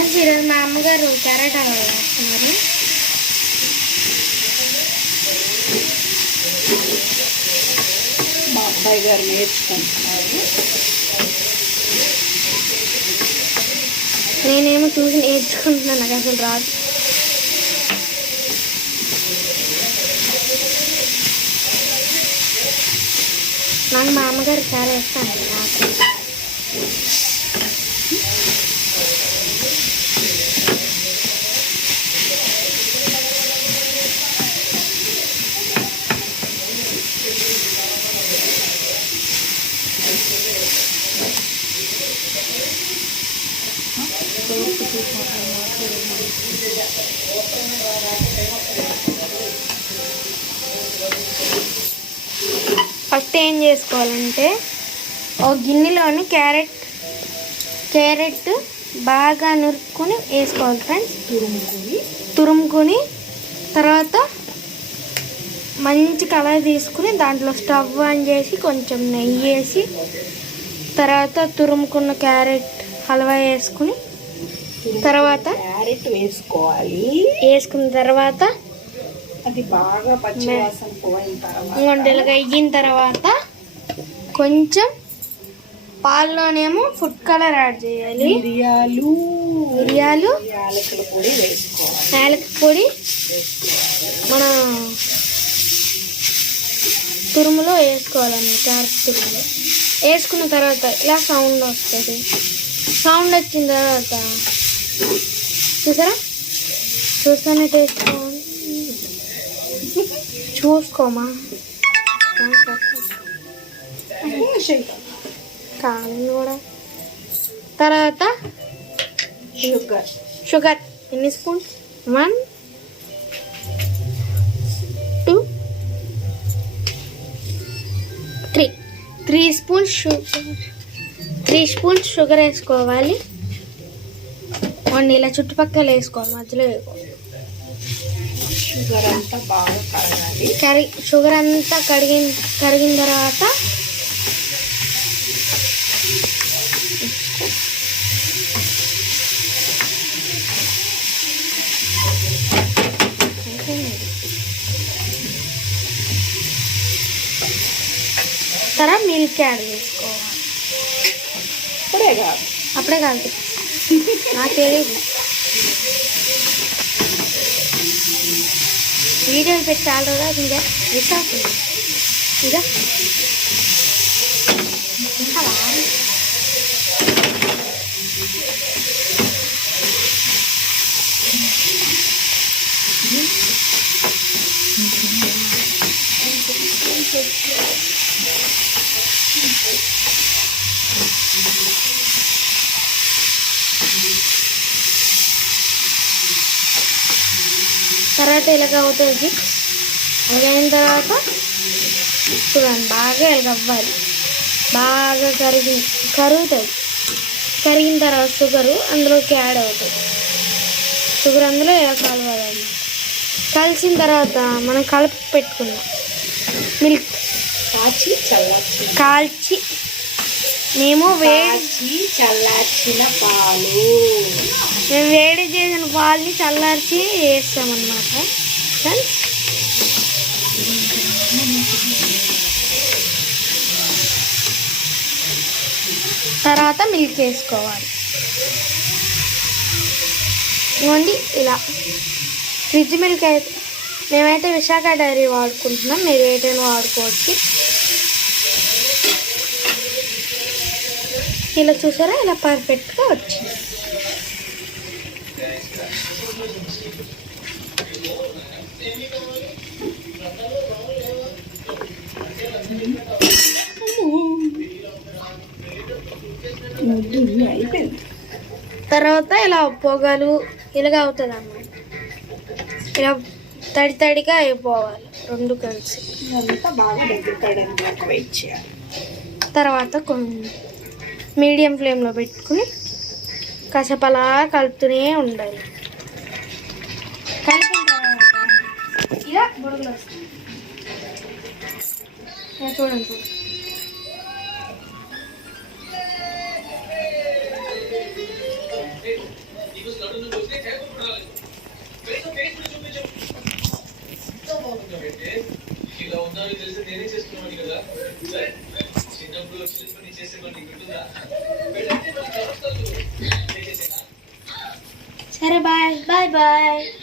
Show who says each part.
Speaker 1: Friends ఈరోజు మా అమ్మగారు క్యారెట్ హల్వా వేస్తున్నారు
Speaker 2: మా అబ్బాయి గారు నేర్చుకుంటున్నారు.
Speaker 1: నేనేమో చూసి నేర్చుకుంటున్నాను నాకు అసలు రాదు. నాకు మా అమ్మగారు చాలా ఇస్తాను నాకు. ఫస్ట్ ఏం చేసుకోవాలంటే ఒక గిన్నెలోని క్యారెట్ క్యారెట్ బాగా నురుక్కుని వేసుకోవాలి ఫ్రెండ్స్
Speaker 2: తురుముకొని
Speaker 1: తురుముకొని తర్వాత మంచి కలర్ తీసుకుని దాంట్లో స్టవ్ ఆన్ చేసి కొంచెం నెయ్యి వేసి తర్వాత తురుముకున్న క్యారెట్ హల్వా వేసుకుని తర్వాత
Speaker 2: క్యారెట్ వేసుకోవాలి.
Speaker 1: వేసుకున్న తర్వాత
Speaker 2: అది బాగా పచ్చివాసన పోయిన తర్వాత
Speaker 1: వంటలుగా అయిన తర్వాత కొంచెం పాల్లోనేమో ఫుడ్ కలర్ యాడ్ చేయాలి.
Speaker 2: మిరియాలు
Speaker 1: మిరియాలు
Speaker 2: యాలకుల పొడి వేసుకోవాలి.
Speaker 1: యాలక పొడి మన తురుములో వేసుకోవాలండి క్యారెట్ తురుములో. వేసుకున్న తర్వాత ఇలా సౌండ్ వస్తుంది. సౌండ్ వచ్చిన తర్వాత చూసారా? చూస్తేనే టేస్ట్ చూసుకోమా? కాలం కూడా. తర్వాత
Speaker 2: షుగర్
Speaker 1: షుగర్ ఎన్ని spoons? One two three three spoons sugar three spoons sugar వేసుకోవాలి. వన్ ఇలా చుట్టుపక్కల వేసుకోవాలి మధ్యలో
Speaker 2: షుగర్ అంతా బాగా కరగాలి
Speaker 1: కరి షుగర్ అంతా కడిగిన కరిగిన తర్వాత తర్వాత మిల్క్ యాడ్ చేసుకోవాలి.
Speaker 2: ఇప్పుడే కాదు.
Speaker 1: అప్పుడే కాదు. నాకు. తెలియదు వీడియోలు పెట్టి చాలా రోజులు ఇంకా మిస్ అవుతుంది. Thank you. తర్వాత ఇలాగ అవుతుంది అలాగైన తర్వాత చూడండి బాగా ఇలాగవ్వాలి బాగా కరిగి కరుగుతుంది కరిగిన తర్వాత షుగరు అందులోకి యాడ్ అవుతుంది షుగర్ అందులో ఇలా కలవాలండి? కలిసిన తర్వాత మనం కలిపి పెట్టుకుందాం. మిల్క్
Speaker 2: కాచి చల్లార్చిన
Speaker 1: కాల్చి మేము వేడి
Speaker 2: చల్లార్చిన పాలు.
Speaker 1: మేము వేడి పాలని చల్లార్చి వేస్తామన్నమాట. ఫ్రెండ్స్ తర్వాత మిల్క్ వేసుకోవాలి. ఇవ్వండి ఇలా. ఫ్రిడ్జ్ మిల్క్ అయితే మేమైతే విశాఖ డైరీ వాడుకుంటున్నాం. మీరు ఏదైనా వాడుకోవచ్చు. ఇలా చూసారా? ఇలా పర్ఫెక్ట్గా వచ్చింది. తర్వాత ఇలా పొగలు ఇలాగ అవుతుంది అన్నమాట ఇలా తడి తడిగా అయిపోవాలి రెండు కలిసి. తర్వాత కొన్ని మీడియం ఫ్లేమ్లో పెట్టుకుని కసపలా కలుపుతూనే ఉండాలి. కలిపిన ఇలా బుడగలు వస్తాయి. చూడండి Bye bye.